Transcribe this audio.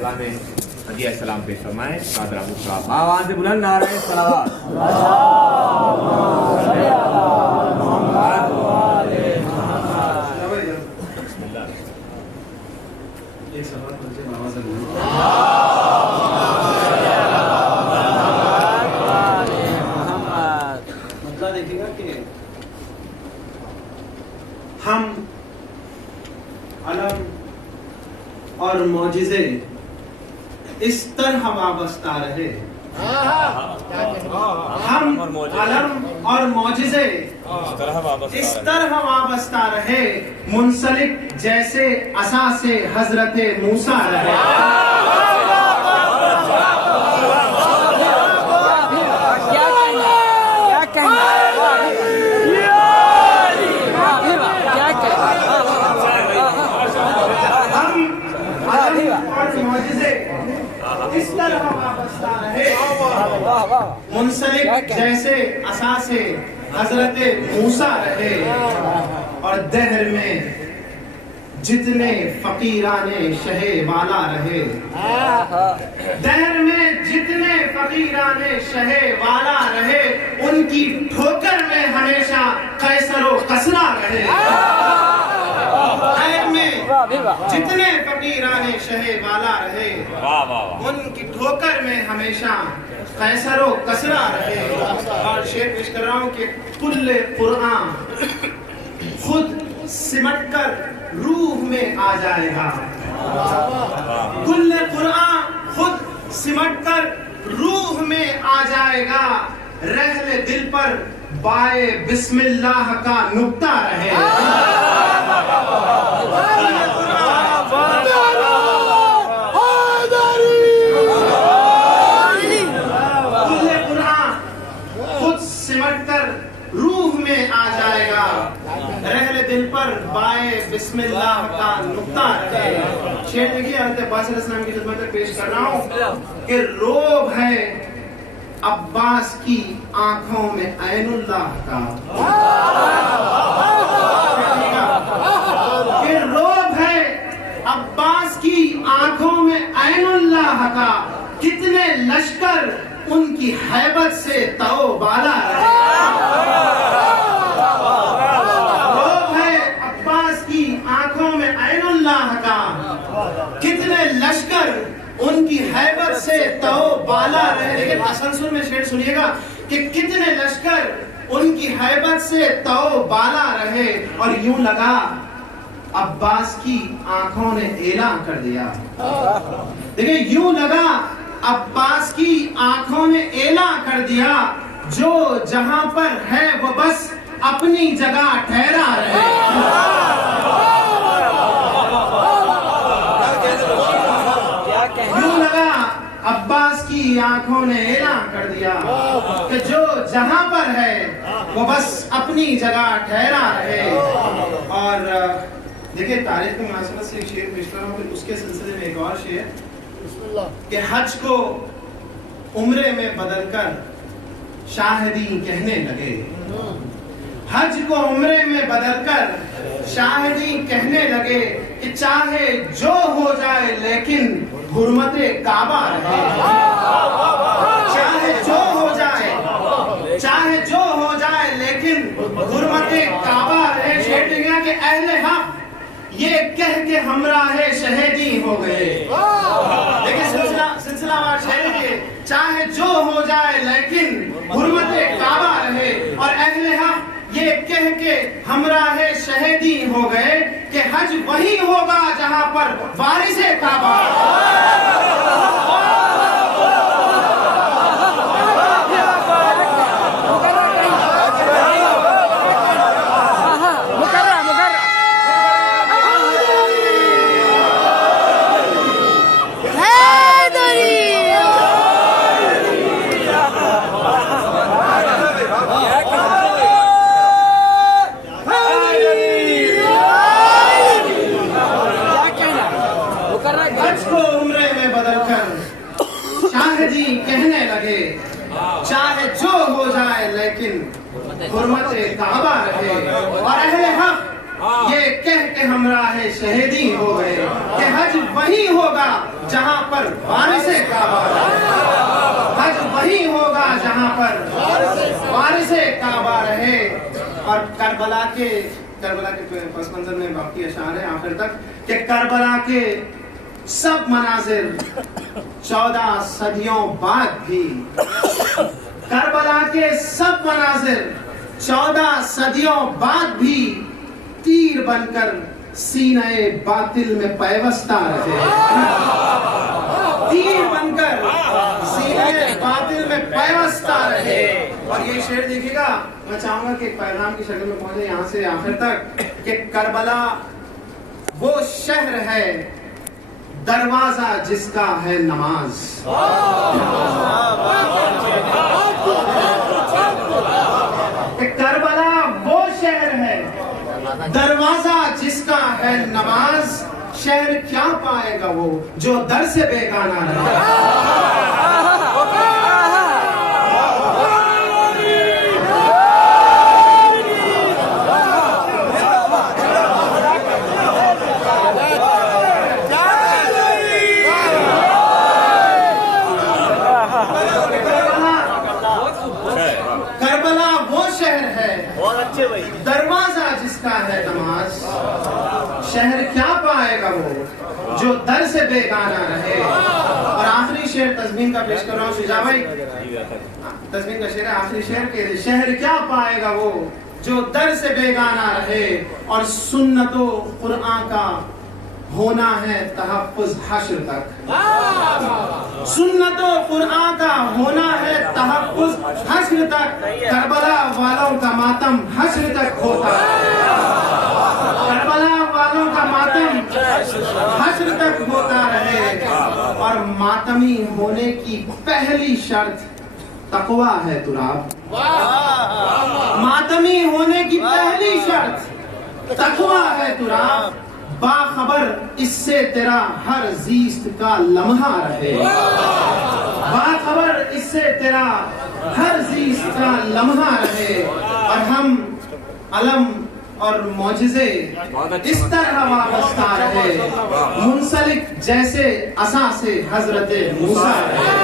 मामला में हदिया सलाम पेश फरमाए। कादर अबू साहब आवाज़ से बुलंद नारे सलावत। एक सलावत मुझे आवाज़ से बोलो। मतलब देखिएगा कि हम अलम और मौजिज़े इस तरह वाबस्ता रहे, हम अलम और मौजिज़े इस तरह वाबस्ता रहे, मुंसलिक जैसे असा से हजरत मूसा रहे। इस तरह वाबस्ता रहे, मुंसलिक जैसे असा से हजरत मूसा रहे। और दहर में जितने फकीराने शहे वाला रहे, दहर में जितने फकीराने शहे वाला रहे, उनकी ठोकर में हमेशा कैसरो कसरा रहे। दहर में जितने फकीराने शहे वाला रहे, उनकी ठोकर में हमेशा कैसरो कसरा रहे। और शेर पेश कर रहा हूँ कि कुल्ले कुरान खुद सिमट कर रूह में आ जाएगा, कुल्ले कुरान खुद सिमट कर रूह में आ जाएगा। रहले दिल पर बाए बिस्मिल्लाह का नुक्ता रहे। कुल्ले कुरान खुद सिमट कर रूह में आ जाएगा, रहले दिल पर बाए बिस्मिल्लाह का नुक्ता रहे। शेर देखिए हज़रत अब्बास अलैहिस्सलाम की खिदमत में पेश कर रहा हूँ कि रोब है अब्बास की आंखों में ऐनुल्लाह का, कि रोब है अब्बास की आंखों में ऐनुल्लाह का। कितने लश्कर उनकी हैबत से तौबाला रहे। रोब है अब्बास की आंखों में ऐनुल्लाह का, कितने लश्कर उनकी हैबत से तौबाला रहे। लेकिन असलसुर में शेर सुनिएगा कि कितने लश्कर उनकी हैबत से तौबाला रहे। और यूं लगा अब्बास की आंखों ने ऐलान कर दिया। देखिए यूं लगा अब्बास की आंखों ने ऐलान कर दिया, जो जहां पर है वो बस अपनी जगह ठहरा रहे। यूं लगा अब्बास की आंखों ने ऐलान कर दिया कि जो जहां पर है वो बस अपनी जगह ठहरा रहे। और देखिए तारीख की मुनासिबत से एक शेर पेश कर रहा हूं, फिर उसके सिलसिले में एक और शेर कि हज को उम्रे में बदलकर शाहिदी कहने लगे, हज को उम्रे में बदलकर शाहिदी कहने लगे कि चाहे जो हो जाए लेकिन हुर्मते काबा रहे। चाहे जो हो जाए, चाहे जो हो जाए लेकिन हुर्मते काबा रहे। शेर दुनिया के अहले हक ये कह के हमराहे शहीदी हो गए। देखिए सिलसिलावार शेर के चाहे जो हो जाए लेकिन हुर्मते काबा रहे। और अहले हक ये कह के हमराहे शहीदी हो गए कि हज वही होगा जहां पर वारिसे काबा। हज को उम्रे में बदलकर शाहिदी कहने लगे, चाहे जो हो जाए लेकिन हुर्मते काबा रहे। और अहले हक ये कह के हमराहे शहीदी हो गए कि हज वही होगा जहां पर پر وارث کعبہ رہے، حج وہی ہوگا جہاں پر وارث کعبہ رہے۔ اور کربلا کے پس منظر میں باقی اشعار ہے آخر تک کہ کربلا کے سب مناظر 14 صدیوں بعد بھی، کربلا کے سب مناظر 14 صدیوں بعد بھی تیر بن کر سینہ باطل میں پیوستہ رہے، تیر بن کر سینہ باطل میں پیوستہ رہے۔ اور یہ شعر دیکھیے گا، میں چاہوں گا کہ ایک پیغام کی شکل میں پہنچے یہاں سے آخر تک کہ کربلا وہ شہر ہے دروازہ جس کا ہے نماز، کہ کربلا وہ شہر ہے دروازہ جس کا ہے نماز، شہر کیا پائے گا وہ جو در سے بیگانہ رہے۔ کربلا وہ شہر ہے دروازہ جس کا ہے نماز، شہر کیا پائے گا وہ جو در سے بیگانہ رہے۔ اور آخری شعر تزمین کا پیش کر رہا ہوں شجاع بھائی، تزمین کا شعر ہے آخری شعر کہ شہر کیا پائے گا وہ جو در سے بیگانہ رہے، اور سنت و قرآن کا ہونا ہے تحفظ حشر تک، سنت و قرآن کا ہونا ہے تحفظ حشر تک، کربلا والوں کا ماتم حشر تک ہوتا ہے، کربلا والوں کا ماتم حشر تک ہوتا رہے۔ اور ماتمی ہونے کی پہلی شرط تقویٰ ہے تراب، ماتمی ہونے کی پہلی شرط تقویٰ ہے تراب، باخبر اس سے تیرا ہر زیست کا لمحہ رہے، باخبر اس سے تیرا ہر زیست کا لمحہ رہے۔ اور ہم علم اور معجزے اس طرح وابستہ رہے، منسلک جیسے عصا سے حضرت موسیٰ رہے۔